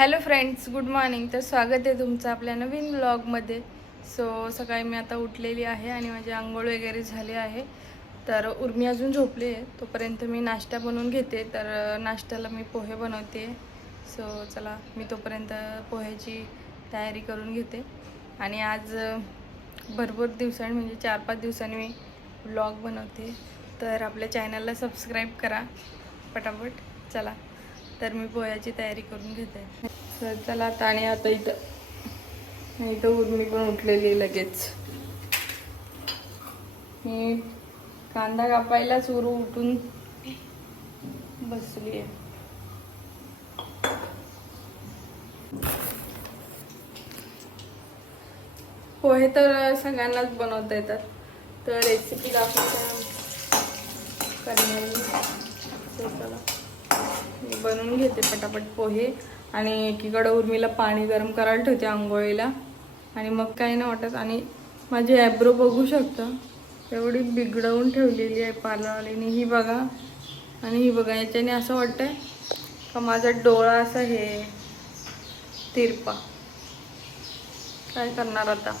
Hello friends, good morning. तर स्वागत आहे तुमचं आपल्या नवीन ब्लॉगमध्ये. सकाळी मी आता उठलेली आहे आणि माझी आंघोळ वगैरे झाली आहे. तर उर्मी अजून झोपली आहे. तोपर्यंत मी नाश्ता बनवून घेते. तर नाश्त्याला मी पोहे बनवते. चला मी तोपर्यंत पोह्याची तयारी करून घेते. आणि आज भरपूर दिवसांनी म्हणजे 4-5 दिवसांनी मी ब्लॉग बनवते. तर आपल्या चॅनलला सबस्क्राईब करा पटापट. चला तर मी पोह्याची तयारी करून घेते. तर चला आता. आणि आता इथं उर्मी पण उठलेली लगेच. मी कांदा कापायलाच उठून बसली आहे. पोहे तर सगळ्यांनाच बनवता येतात. तर रेसिपी दाखवता चला मी बनवून घेते पटापट पोहे. आणि एकीकडं उर्मीला पाणी गरम करायला ठेवते आंघोळीला. आणि मग काही नाही वाटत. आणि माझी ॲब्रो बघू शकता एवढी बिघडवून ठेवलेली आहे पार्लरवालीने. ही बघा आणि ही बघा. याच्याने असं वाटतंय का माझा डोळा असा हे तिरपा. काय करणार आता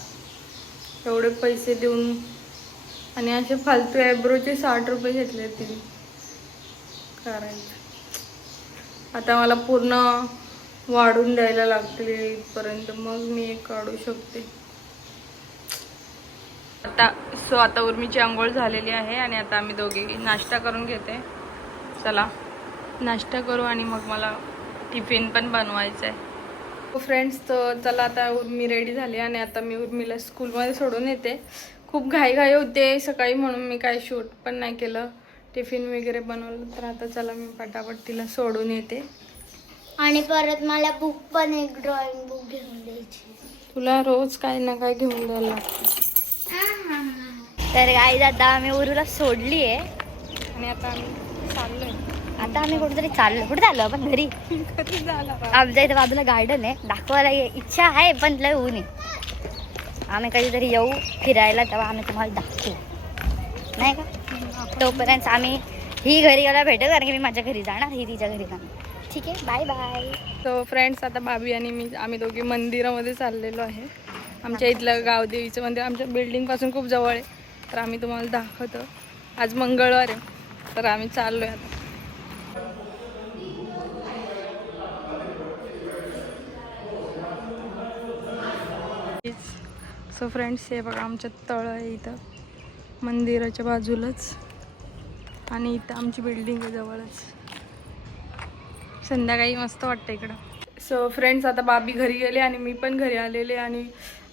एवढे पैसे देऊन. आणि असे फालतू ॲब्रोचे 60 रुपये घेतले तिने. करायचं आता मला पूर्ण वाढून द्यायला लागतील इथपर्यंत, मग मी एक काढू शकते. आता उर्मीची आंघोळ झालेली आहे आणि आता आम्ही दोघे नाश्ता करून घेते. चला नाश्ता करू आणि मग मला टिफिन पण बनवायचं आहे. फ्रेंड्स, तर चला आता उर्मी रेडी झाली आणि आता मी उर्मीला स्कूलमध्ये सोडून येते. खूप घाई होते सकाळी म्हणून मी काय शूट पण नाही केलं. टिफिन वगैरे बनवलं. तर आता चला मी पटापट तिला सोडून येते. आणि परत मला बुक पण एक ड्रॉइंग बुक घेऊन द्यायची. तुला रोज काही ना काय घेऊन द्यायला लागतं. तर गाईज आता आम्ही उरूला सोडली आहे आणि आता आम्ही चाललोय. आता आम्ही कुठेतरी चाललो. कुठे चाललो आपण? घरी. आमच्या इथे बाजूला गार्डन आहे. दाखवायला इच्छा आहे पण लय ऊन आहे. आम्ही कधीतरी येऊ फिरायला तेव्हा आम्ही तुम्हाला दाखवू नाही का. तोपर्यंत आम्ही ही घरी गेला भेटू कारण की मी माझ्या घरी जाणार, ही तिच्या घरी जाणार. ठीक आहे, बाय बाय. फ्रेंड्स, आता भाभी आणि आम्ही दोघी मंदिरामध्ये चाललेलो आहे. आमच्या इथलं गावदेवीचं मंदिर आमच्या बिल्डिंगपासून खूप जवळ आहे. तर आम्ही तुम्हाला दाखवतो. आज मंगळवार आहे तर आम्ही चाललो आहे आता. फ्रेंड्स, हे बघा आमच्या तळ आहे इथं मंदिराच्या बाजूलाच. आणि इथं आमची बिल्डिंग आहे जवळच. संध्याकाळी मस्त वाटतं इकडं. फ्रेंड्स, आता बाबी घरी गेले आणि मी पण घरी आलेले. आणि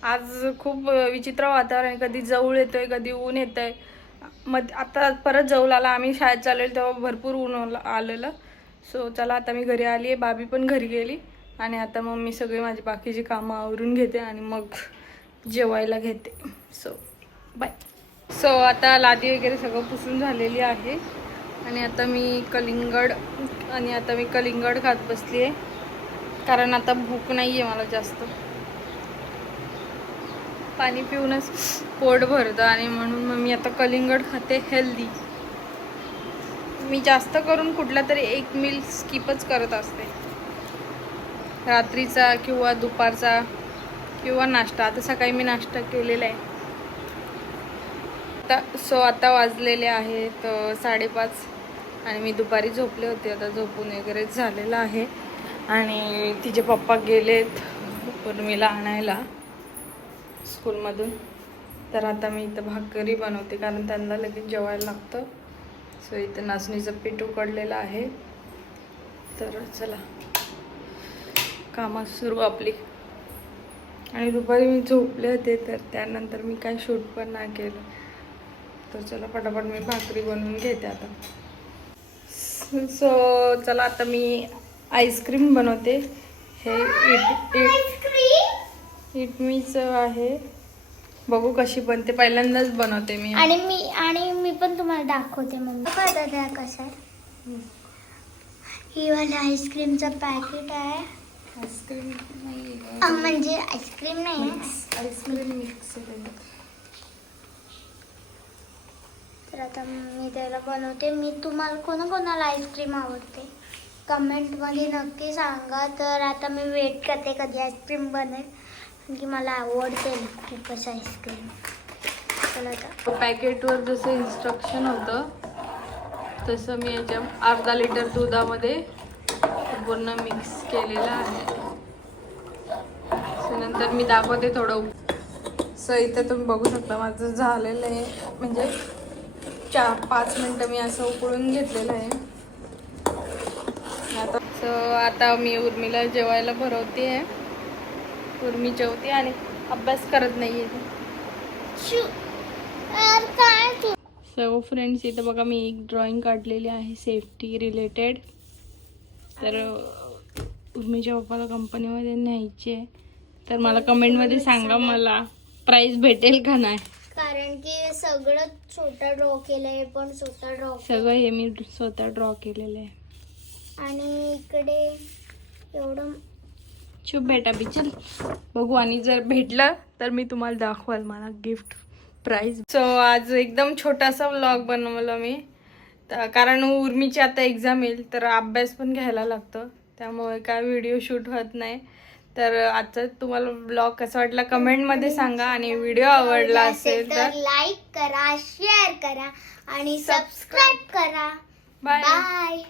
आज खूप विचित्र वातावरण आहे. कधी जवळ येतोय कधी ऊन येतंय. आता परत जवळ आला. आम्ही शाळेत चाललेलो तेव्हा भरपूर ऊन आलेलं. चला आता मी घरी आली आहे. बाबी पण घरी गेली. आणि आता मग मी सगळी माझी बाकीची कामं आवरून घेते आणि मग जेवायला घेते. बाय. आता लादी वगैरे सगळं पुसून झालेली आहे. आणि आता मी कलिंगड खात बसली आहे कारण आता भूक नाही आहे मला जास्त. पाणी पिऊनच पोट भरतं आणि म्हणून मग मी आता कलिंगड खाते. हेल्दी. मी जास्त करून कुठला तरी एक मील स्किपच करत असते. रात्रीचा किंवा दुपारचा किंवा नाश्ता. आता सकाळी मी नाश्ता केलेला आहे. आता वाजलेले आहेत 5:30 आणि मी दुपारी झोपले होते. आता झोपून वगैरे झालेलं आहे. आणि तिचे पप्पा गेलेत उर्मीला आणायला स्कूलमधून. तर आता मी इथं भाकरी बनवते कारण त्यांना लगेच जेवायला लागतं. इथं नाचणीचं पीठ उकडलेलं आहे. तर चला कामात सुरू आपली. आणि दुपारी मी झोपले होते तर त्यानंतर मी काय शूट पण नाही केलं. तर चला पटापट मी भाकरी बनवून घेते आता. चला आता मी आईस्क्रीम बनवते. हे इटमीचं आहे. बघू कशी बनते. पहिल्यांदाच बनवते मी. आणि मी पण तुम्हाला दाखवते. मग कसं आहे. ही वाली आईस्क्रीमचं पॅकेट आहे. आईस्क्रीम म्हणजे आईस्क्रीम नाही, आईस्क्रीम मिक्स. तर आता मी त्याला बनवते. मी तुम्हाला कोणाला आईस्क्रीम आवडते. कमेंटमध्ये नक्की सांगा. तर आता मी वेट करते कधी आईस्क्रीम बनेल, कारण की मला आवडते ना खूपच आईस्क्रीम. चला आता पॅकेटवर जसं इन्स्ट्रक्शन होतं तसं मी याच्या अर्धा लिटर दुधामध्ये पूर्ण मिक्स केलेलं आहे. नंतर मी दाखवते थोडं. इथं तुम्ही बघू शकता माझं झालेलं आहे, म्हणजे 4-5 मिनटं मी असं उकळून घेतलेलं आहे. आता मी उर्मीला जेवायला भरवते आहे. उर्मी जेवते आणि अभ्यास करत नाही आहे. सो फ्रेंड्स, इथं बघा मी एक ड्रॉइंग काढलेली आहे सेफ्टी रिलेटेड. तर उर्मीच्या पप्पाला कंपनीमध्ये न्यायची आहे, तर मला कमेंटमध्ये सांगा मला प्राईज भेटेल का नाही. कारण की सगळं स्वतः ड्रॉ केलंय, पण स्वतः ड्रॉ सगळं हे मी स्वतः ड्रॉ केलेलं आहे. आणि इकडे एवढं चुप बेटा बी चल बघू, आणि जर भेटलं तर मी तुम्हाला दाखवाल मला गिफ्ट प्राईज. सो आज एकदम छोटासा व्लॉग बनवला मी, कारण उर्मीची आता एक्झाम येईल तर अभ्यास पण घ्यायला लागतं, त्यामुळे काय व्हिडिओ शूट होत नाही. तर आजचा तुम्हाला व्लॉग कसा वाटला कमेंटमध्ये सांगा, आणि व्हिडिओ आवडला असेल तर लाईक करा, शेअर करा आणि सबस्क्राईब करा. बाय. बाय.